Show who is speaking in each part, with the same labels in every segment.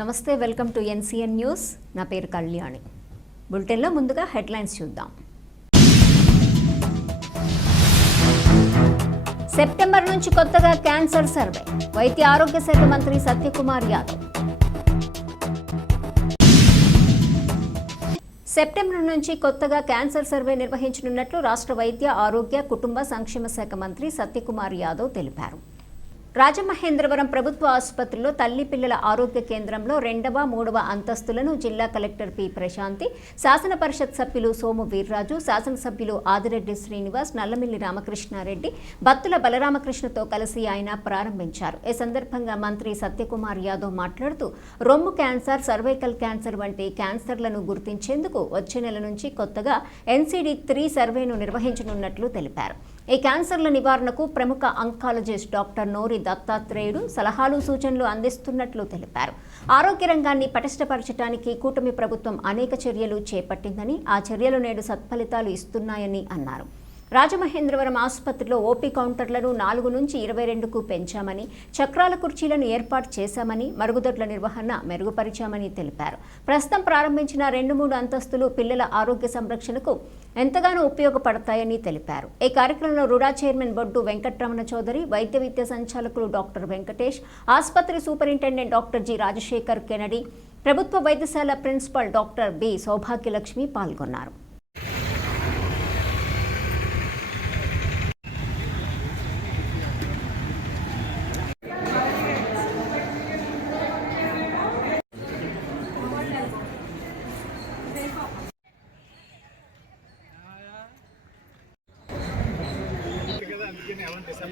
Speaker 1: నమస్తే welcome to NCN news. నా పేరు కళ్యాణి. బులెటిన్లో ముందుగా హెడ్లైన్స్ చూద్దాం. సెప్టెంబర్ నుంచి కొత్తగా క్యాన్సర్ సర్వే. వైద్య ఆరోగ్య శాఖ మంత్రి సత్యకుమార్ యాదవ్. సెప్టెంబర్ నుంచి కొత్తగా క్యాన్సర్ సర్వే నిర్వహించనున్నట్లు రాష్ట్ర వైద్య ఆరోగ్య కుటుంబ సంక్షేమ శాఖ మంత్రి సత్యకుమార్ యాదవ్ తెలిపారు. రాజమహేంద్రవరం ప్రభుత్వ ఆసుపత్రిలో తల్లి పిల్లల ఆరోగ్య కేంద్రంలో రెండవ మూడవ అంతస్తులను జిల్లా కలెక్టర్ పి. ప్రశాంతి శాసన పరిషత్ సభ్యులు సోము వీర్రాజు శాసనసభ్యులు ఆదిరెడ్డి శ్రీనివాస్ నల్లమిల్లి రామకృష్ణారెడ్డి బత్తుల బలరామకృష్ణతో కలిసి ఆయన ప్రారంభించారు. ఈ సందర్భంగా మంత్రి సత్యకుమార్ యాదవ్ మాట్లాడుతూ రొమ్ము క్యాన్సర్ సర్వైకల్ క్యాన్సర్ వంటి క్యాన్సర్లను గుర్తించేందుకు వచ్చే నెల నుంచి కొత్తగా ఎన్సీడీ త్రీ సర్వేను నిర్వహించనున్నట్లు తెలిపారు. ఈ క్యాన్సర్ల నివారణకు ప్రముఖ అంకాలజిస్ట్ డాక్టర్ నోరి దత్తాత్రేయుడు సలహాలు సూచనలు అందిస్తున్నట్లు తెలిపారు. ఆరోగ్య రంగాన్ని పటిష్టపరచడానికి కూటమి ప్రభుత్వం అనేక చర్యలు చేపట్టిందని ఆ చర్యలు నేడు సత్ఫలితాలు ఇస్తున్నాయని అన్నారు. రాజమహేంద్రవరం ఆసుపత్రిలో ఓపీ కౌంటర్లను నాలుగు నుంచి ఇరవై రెండుకు పెంచామని చక్రాల కుర్చీలను ఏర్పాటు చేశామని మరుగుదొడ్ల నిర్వహణ మెరుగుపరిచామని తెలిపారు. ప్రస్తుతం ప్రారంభించిన రెండు మూడు అంతస్తులు పిల్లల ఆరోగ్య సంరక్షణకు ఎంతగానో ఉపయోగపడతాయని తెలిపారు. ఈ కార్యక్రమంలో రుడా చైర్మన్ బొడ్డు వెంకట్రమణ చౌదరి వైద్య విద్య సంచాలకులు డాక్టర్ వెంకటేష్ ఆసుపత్రి superintendent doctor G Rajasekhar Kennedy ప్రభుత్వ వైద్యశాల ప్రిన్సిపల్ డాక్టర్ బి సౌభాగ్యలక్ష్మి పాల్గొన్నారు.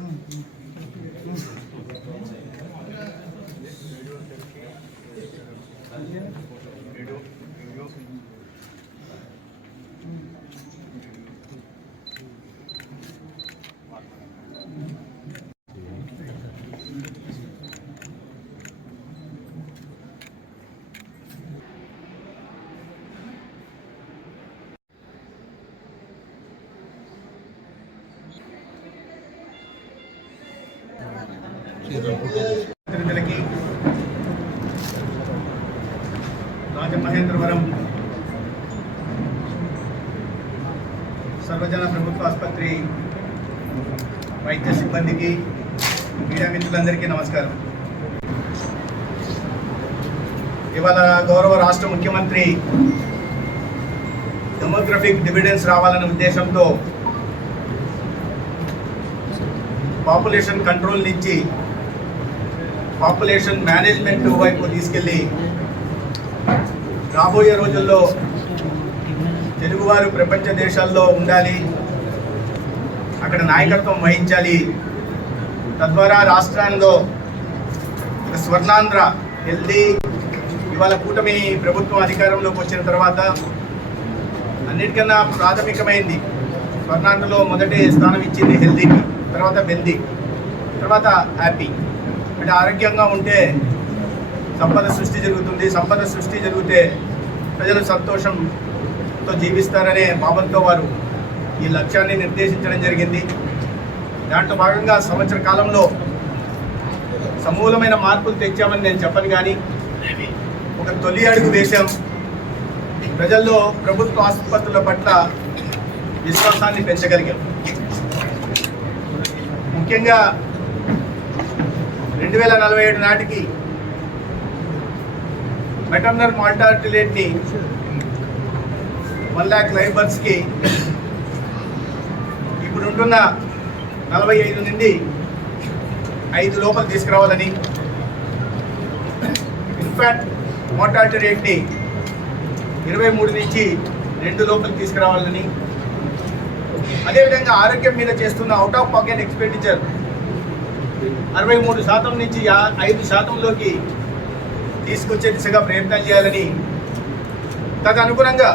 Speaker 2: Thank you.
Speaker 3: ప్రతినిధులకి రాజమహేంద్రవరం సర్వజన ప్రభుత్వ ఆసుపత్రి వైద్య సిబ్బందికి మీడియా మిత్రులందరికీ నమస్కారం. ఇవాళ గౌరవ రాష్ట్ర ముఖ్యమంత్రి డెమోగ్రఫిక్ డివిడెన్స్ రావాలనే ఉద్దేశంతో పాపులేషన్ కంట్రోల్ నుంచి పాపులేషన్ మేనేజ్మెంట్ వైపు తీసుకెళ్ళి రాబోయే రోజుల్లో తెలుగువారు ప్రపంచ దేశాల్లో ఉండాలి అక్కడ నాయకత్వం వహించాలి. తద్వారా రాష్ట్రాల్లో ఒక స్వర్ణాంధ్ర హెల్దీ ఇవాళ కూటమి ప్రభుత్వం అధికారంలోకి వచ్చిన తర్వాత అన్నిటికన్నా ప్రాథమికమైంది స్వర్ణాంధ్రలో మొదటి స్థానం ఇచ్చింది హెల్దీకి తర్వాత బెల్దీ తర్వాత హ్యాపీ. అంటే ఆరోగ్యంగా ఉంటే సంపద సృష్టి జరుగుతుంది. సంపద సృష్టి జరిగితే ప్రజలు సంతోషంతో జీవిస్తారనే భావంతో వారు ఈ లక్ష్యాన్ని నిర్దేశించడం జరిగింది. దాంట్లో భాగంగా సంవత్సర కాలంలో సమూలమైన మార్పులు తెచ్చామని నేను చెప్పను కానీ ఒక తొలి అడుగు వేశాం. ప్రజల్లో ప్రభుత్వ ఆసుపత్రుల పట్ల విశ్వాసాన్ని పెంచగలిగాం. ముఖ్యంగా రెండు వేల నలభై ఏడు నాటికి మెటర్నర్ మార్టాలిటీ రేట్ని వన్ ల్యాక్ లైబర్స్కి బర్త్స్కి ఇప్పుడు ఉంటున్న నలభై ఐదు నుండి ఐదు లోపల తీసుకురావాలని ఇన్ఫాక్ట్ మోర్టాలిటీ రేట్ని ఇరవై మూడు నుంచి రెండు లోపల తీసుకురావాలని అదేవిధంగా ఆరోగ్యం మీద చేస్తున్న అవుట్ ఆఫ్ పాకెట్ ఎక్స్పెండిచర్ అరవై మూడు శాతం నుంచి ఐదు శాతంలోకి తీసుకొచ్చే దిశగా ప్రయత్నం చేయాలని తదనుగుణంగా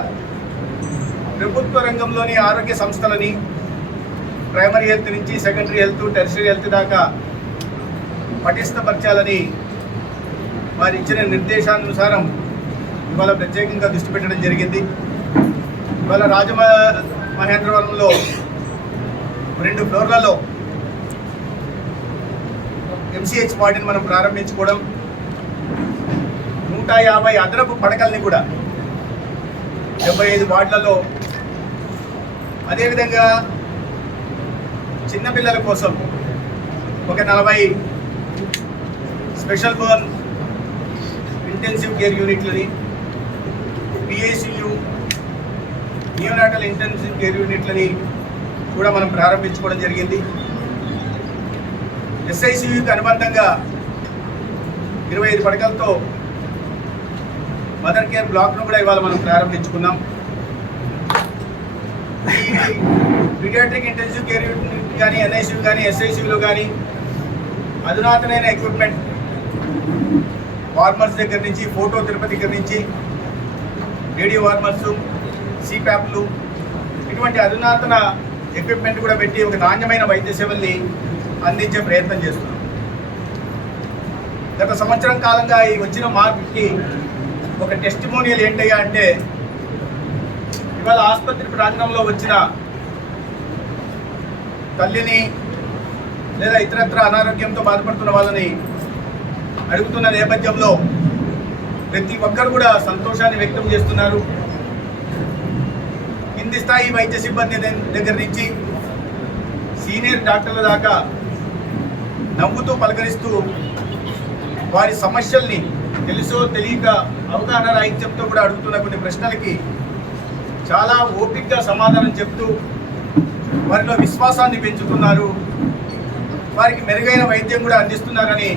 Speaker 3: ప్రభుత్వ రంగంలోని ఆరోగ్య సంస్థలని ప్రైమరీ హెల్త్ నుంచి సెకండరీ హెల్త్ టెరిటరీ హెల్త్ దాకా పటిష్టపరచాలని వారు ఇచ్చిన నిర్దేశానుసారం ఇవాళ ప్రత్యేకంగా దృష్టి పెట్టడం జరిగింది. ఇవాళ రాజమ మహేంద్రవరంలో రెండు ఫ్లోర్లలో ఎంసీహెచ్ వార్డుని మనం ప్రారంభించుకోవడం నూట యాభై అదనపు పడకల్ని కూడా డెబ్బై ఐదు వార్డులలో అదేవిధంగా చిన్నపిల్లల కోసం ఒక నలభై స్పెషల్ బోర్న్ ఇంటెన్సివ్ కేర్ యూనిట్లని పిఐసియు నియోనాటల్ ఇంటెన్సివ్ కేర్ యూనిట్లని కూడా మనం ప్రారంభించుకోవడం జరిగింది. ఎస్ఐసియుకి అనుబంధంగా ఇరవై ఐదు పడకలతో మదర్ కేర్ బ్లాక్ను కూడా ఇవాళ మనం ప్రారంభించుకున్నాం. పీడియాట్రిక్ ఇంటెన్సివ్ కేర్ యూనిట్ కానీ ఎన్ఐసియు కానీ ఎస్ఐసియులో కానీ అధునాతనైన ఎక్విప్మెంట్ వార్మర్స్ దగ్గర నుంచి ఫోటో తిరుపతి దగ్గర నుంచి రేడియో వార్మర్స్ సిప్యాప్లు ఇటువంటి అధునాతన ఎక్విప్మెంట్ కూడా పెట్టి ఒక నాణ్యమైన వైద్య సేవల్ని అందించే ప్రయత్నం చేస్తున్నాం. గత సంవత్సరం కాలంగా ఈ వచ్చిన మార్పుకి ఒక టెస్టిమోనియల్ ఏంటయ్యా అంటే ఇవాళ ఆసుపత్రి ప్రాంగణంలో వచ్చిన తల్లిని లేదా ఇతరత్ర అనారోగ్యంతో బాధపడుతున్న వాళ్ళని అడుగుతున్న నేపథ్యంలో ప్రతి ఒక్కరు కూడా సంతోషాన్ని వ్యక్తం చేస్తున్నారు. కింది స్థాయి వైద్య సిబ్బంది దగ్గర నుంచి సీనియర్ డాక్టర్ల దాకా నవ్వుతూ పలకరిస్తూ వారి సమస్యల్ని తెలుసో తెలియక అవగాహన రాహిత్యంతో కూడా అడుగుతున్న కొన్ని ప్రశ్నలకి చాలా ఓపికగా సమాధానం చెప్తూ వారిలో విశ్వాసాన్ని పెంచుతున్నారు. వారికి మెరుగైన వైద్యం కూడా అందిస్తున్నారని